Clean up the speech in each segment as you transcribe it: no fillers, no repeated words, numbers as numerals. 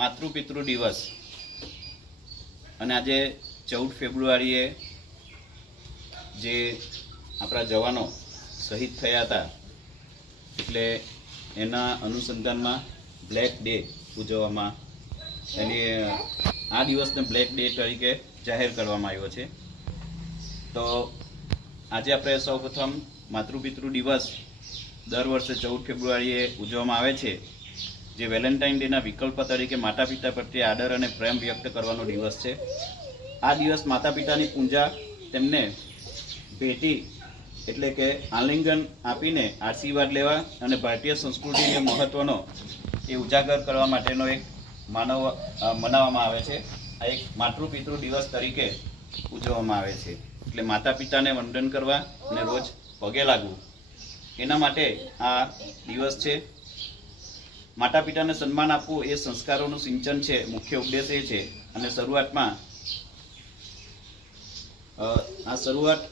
માતૃપિતૃ દિવસ અને આજે 14 ફેબ્રુઆરીએ જે આપણા જવાનો શહીદ થયા હતા એટલે એના અનુસંધાનમાં બ્લેક ડે ઉજવવામાં આ દિવસને બ્લેક ડે તરીકે જાહેર કરવામાં આવ્યો છે। તો આજે આપણે સૌપ્રથમ માતૃપિતૃ દિવસ દર વર્ષે 14 ફેબ્રુઆરીએ ઉજવવામાં આવે છે, જે વેલેન્ટાઇન ડેના વિકલ્પ તરીકે માતા પિતા પ્રત્યે આદર અને પ્રેમ વ્યક્ત કરવાનો દિવસ છે। આ દિવસ માતા પિતાની પૂજા, તેમને ભેટી એટલે કે આલિંગન આપીને આશીર્વાદ લેવા અને ભારતીય સંસ્કૃતિના મહત્વનો એ ઉજાગર કરવા માટેનો એક મનાવવામાં આવે છે। આ એક માતૃપિતૃ દિવસ તરીકે ઉજવવામાં આવે છે, એટલે માતા પિતાને વંદન કરવા અને રોજ પગે લાગવું એના માટે આ દિવસ છે। માતા પિતાને સન્માન આપવું એ સંસ્કારોનું સિંચન છે, મુખ્ય ઉદ્દેશ એ છે। અને શરૂઆતમાં આ શરૂઆત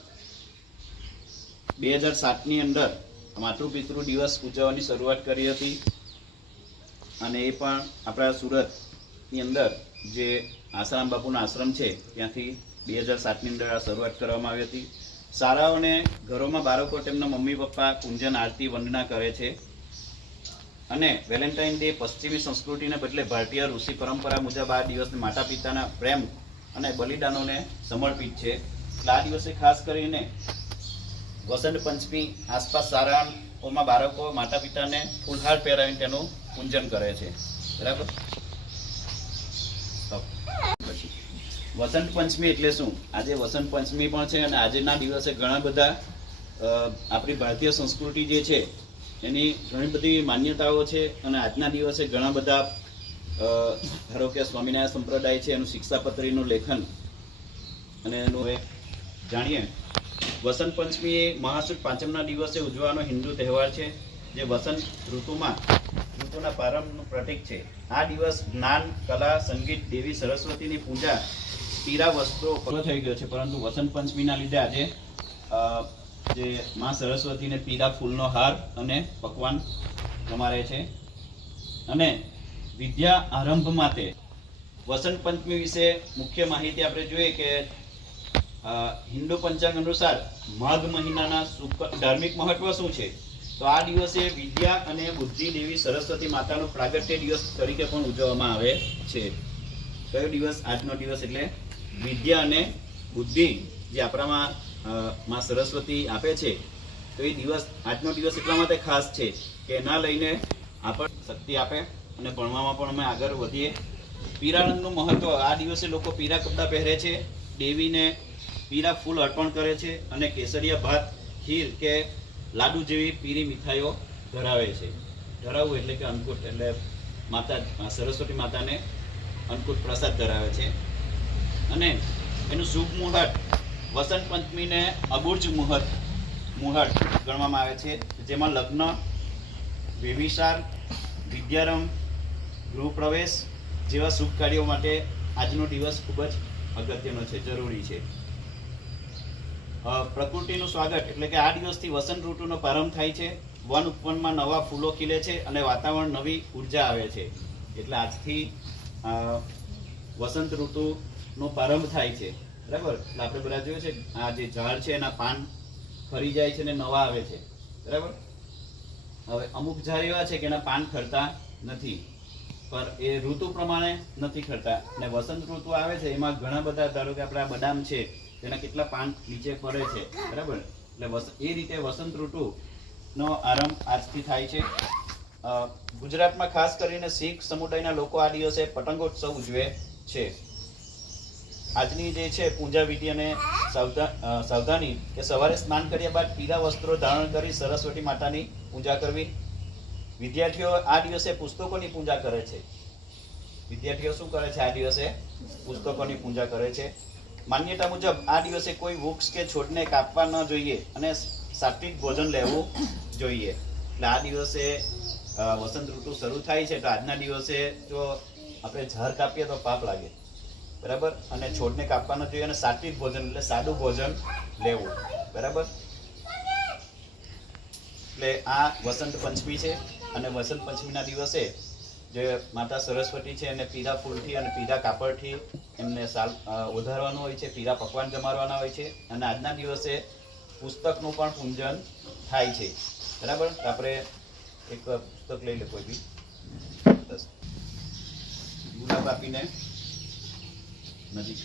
2007ની અંદર માતૃપિતૃ દિવસ ઉજવવાની શરૂઆત કરી હતી અને એ પણ આપણા સુરતની અંદર જે આસારામ બાપુનો આશ્રમ છે ત્યાંથી 2007ની અંદર આ શરૂઆત કરવામાં આવી હતી। શાળાઓને ઘરોમાં બાળકો તેમના મમ્મી પપ્પા પૂજન આરતી વંદના કરે છે અને વેલેન્ટાઇન ડે પશ્ચિમી સંસ્કૃતિને બદલે ભારતીય ઋષિ પરંપરા મુજબ આ દિવસને માતા પિતાના પ્રેમ અને બલિદાનોને સમર્પિત છે। એટલે આ દિવસે ખાસ કરીને વસંત પંચમી આસપાસ શાળાઓમાં બાળકો માતા પિતાને ફૂલહાર પહેરાવીને તેનું પૂજન કરે છે, બરાબર। વસંત પંચમી એટલે શું? આજે વસંત પંચમી પણ છે અને આજના દિવસે ઘણા બધા આપણી ભારતીય સંસ્કૃતિ જે છે એની ઘણી બધી માન્યતાઓ છે અને આજના દિવસે ઘણા બધા ધારો કે સ્વામિનારાયણ સંપ્રદાય છે એનું શિક્ષાપત્રીનું લેખન અને એનું જાણીએ। વસંત પંચમી એ મહાસુદ પાંચમના દિવસે ઉજવવાનો હિન્દુ તહેવાર છે, જે વસંત ઋતુના પ્રારંભનું પ્રતીક છે। આ દિવસ જ્ઞાન, કલા, સંગીત, દેવી સરસ્વતીની પૂજા, પીળા વસ્ત્રો થઈ ગયો છે, પરંતુ વસંત પંચમીના લીધે આજે જે માં સરસ્વતીને પીળા ફૂલનો હાર અને પકવાન રમાડે છે। અને વિદ્યા આરંભ માટે વસંત પંચમી વિશે મુખ્ય માહિતી આપણે જોઈએ કે હિન્દુ પંચાંગ અનુસાર માઘ મહિનાના ધાર્મિક મહત્વ શું છે? તો આ દિવસે વિદ્યા અને બુદ્ધિ દેવી સરસ્વતી માતાનો પ્રાગટ્ય દિવસ તરીકે પણ ઉજવવામાં આવે છે। કયો દિવસ? આજનો દિવસ એટલે વિદ્યા અને બુદ્ધિ જે આપણામાં માં સરસ્વતી આપે છે, તો એ દિવસ આજનો દિવસ એટલા માટે ખાસ છે કે એના લઈને આપણને શક્તિ આપે અને ભણવામાં પણ અમે આગળ વધીએ। પીળા રંગનું મહત્વ, આ દિવસે લોકો પીળા કપડાં પહેરે છે, દેવીને પીળા ફૂલ અર્પણ કરે છે અને કેસરિયા ભાત, ખીર કે લાડુ જેવી પીળી મીઠાઈઓ ધરાવે છે। ધરાવવું એટલે કે અન્નકૂટ, એટલે માતા સરસ્વતી માતાને અન્નકૂટ પ્રસાદ ધરાવે છે। અને એનું શુભ મુહૂર્ત વસંત પંચમીને અબુર્જ મુહૂર્ત ગણવામાં આવે છે, જેમાં લગ્ન, વ્યભિચાર, વિદ્યારંભ, ગૃહપ્રવેશ જેવા શુભ કાર્યો માટે આજનો દિવસ ખૂબ જ અગત્યનો છે, જરૂરી છે। પ્રકૃતિનું સ્વાગત એટલે કે આ દિવસથી વસંત ઋતુનો પ્રારંભ થાય છે, વન ઉપવનમાં નવા ફૂલો ખીલે છે અને વાતાવરણ નવી ઉર્જા આવે છે। એટલે આજથી વસંત ઋતુનો પ્રારંભ થાય છે, બરાબર। એટલે આપણે બધા જોયું છે આ જે ઝાડ છે એના પાન ખરી જાય છે અને નવા આવે છે, બરાબર। હવે અમુક ઝાડ એવા છે કે એના પાન ખરતા નથી, પણ એ ઋતુ પ્રમાણે નથી ખરતા, અને વસંત ઋતુ આવે છે એમાં ઘણા બધા, ધારો કે આપણા બદામ છે તેના કેટલા પાન નીચે પડે છે, બરાબર। એટલે એ રીતે વસંત ઋતુનો આરંભ આજથી થાય છે। ગુજરાતમાં ખાસ કરીને શીખ સમુદાયના લોકો આ દિવસે પતંગોત્સવ ઉજવે છે। આજની જે છે પૂજા વિધિ અને સાવધાની કે સવારે સ્નાન કર્યા બાદ પીળા વસ્ત્રો ધારણ કરી સરસ્વતી માતાની પૂજા કરવી। વિદ્યાર્થીઓ આ દિવસે પુસ્તકોની પૂજા કરે છે। વિદ્યાર્થીઓ શું કરે છે? આ દિવસે પુસ્તકોની પૂજા કરે છે। માન્યતા મુજબ આ દિવસે કોઈ વૃક્ષ કે છોડને કાપવા ન જોઈએ અને સાત્વિક ભોજન લેવું જોઈએ। એટલે આ દિવસે વસંત ઋતુ શરૂ થાય છે, તો આજના દિવસે જો આપણે ઝાડ કાપીએ તો પાપ લાગે, બરાબર। અને છોડને કાપવા ન જોઈએ અને સાત્વિક ભોજન એટલે સાદું ભોજન લેવું, બરાબર। એટલે આ વસંત પંચમી છે અને વસંત પંચમીના દિવસે જે માતા સરસ્વતી છે એને પીળા ફૂલથી અને પીળા કાપડથી એમને વધારવાનું હોય છે, પીળા પકવાન જમાડવાના હોય છે અને આજના દિવસે પુસ્તકનું પણ પૂજન થાય છે. બરાબર, આપણે એક પુસ્તક લઈ લે કોઈ બી, ગુલાબ આપીને નજીક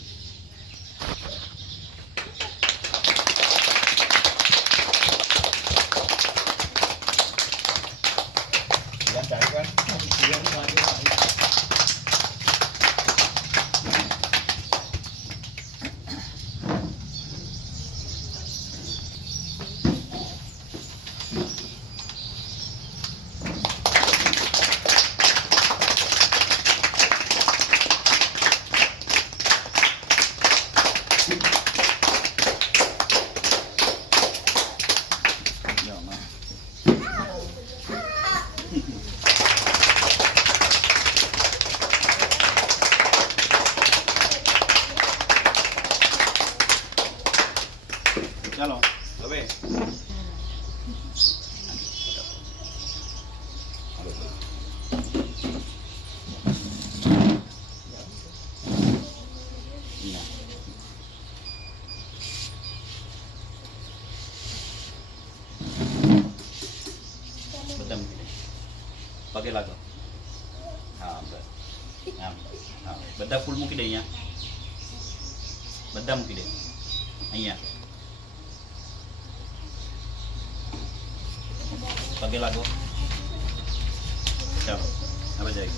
ચાલો હવે બધા પગે લાગો. હા બસ, હા બધા ફૂલ મૂકી દે અહીંયા, બધા મૂકી દે અહીંયા, પગે લાગો. ચાલો હવે જાય.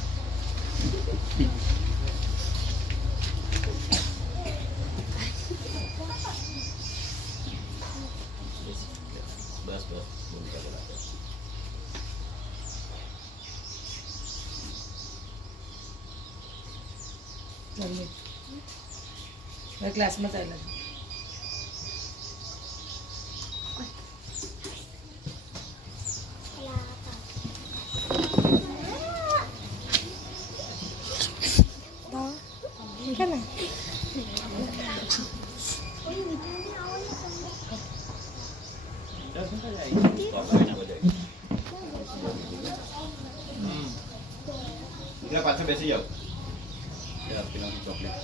બસ બસ પગે લાગો. ક્લાસમાં ચાલ્યા પાછળ બેસી જાઓ. ચોકલેટ